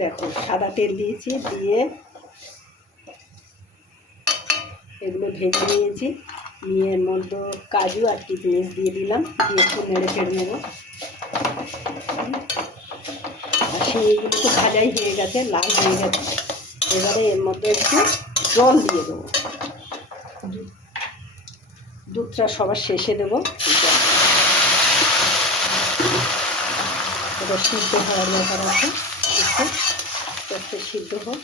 দেখো সাদা তেল দিয়েছি, দিয়ে এগুলো ভেজে নিয়েছি, নিয়ে এর মধ্যে কাজু আর কিশমিশ দিয়ে দিলাম, দিয়ে একটু নেড়ে ফেড়ে নেবো। আর সিঙ্গিগুলো তো ভাজাই হয়ে গেছে, লাল হয়ে গেছে। এবারে এর মধ্যে একটু জল দিয়ে দেবো, দুধটা সবার শেষে দেবো। এটা সিদ্ধ হওয়ার ব্যাপার আছে, একটু সিদ্ধ হোক।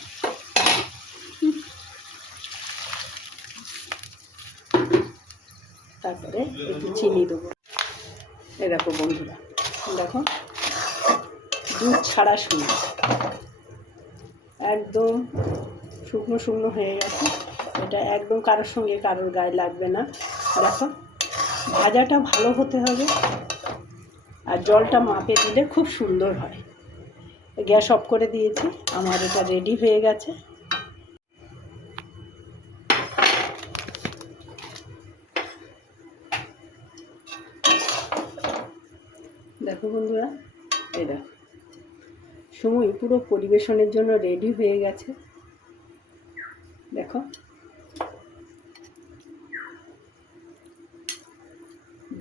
তারপরে একটু চিনি দেবো। এ দেখো বন্ধুরা, দেখো দুধ ছাড়া শুকনো, একদম শুকনো শুকনো হয়ে গেছে। এটা একদম কারোর সঙ্গে কারোর গায়ে লাগবে না। দেখো ভাজাটা ভালো হতে হবে, আর জলটা মাপে দিলে খুব সুন্দর হয়। গ্যাস অফ করে দিয়েছি, আমার এটা রেডি হয়ে গেছে। দেখো বন্ধুরা, এই দেখো সময় পুরো পরিবেশনের জন্য রেডি হয়ে গেছে। দেখো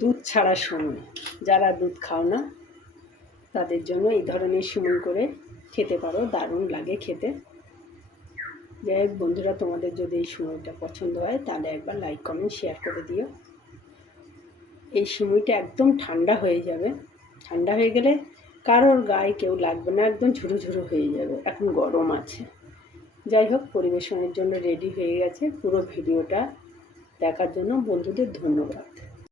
দুধ ছাড়া সময়, যারা দুধ খাও না তাদের জন্য এই ধরনের সময় করে খেতে পারো, দারুণ লাগে খেতে। যাই হোক বন্ধুরা, তোমাদের যদি এই সময়টা পছন্দ হয় তাহলে একবার লাইক কমেন্ট শেয়ার করে দিও। এই সময়টা একদম ঠান্ডা হয়ে যাবে, ঠান্ডা হয়ে গেলে কারোর গায়ে কেউ লাগবে না, একদম ঝুরু ঝুরু হয়ে যাবে। এখন গরম আছে। যাই হোক, পরিবেশনের জন্য রেডি হয়ে গেছে। পুরো ভিডিওটা দেখার জন্য বন্ধুদের ধন্যবাদ।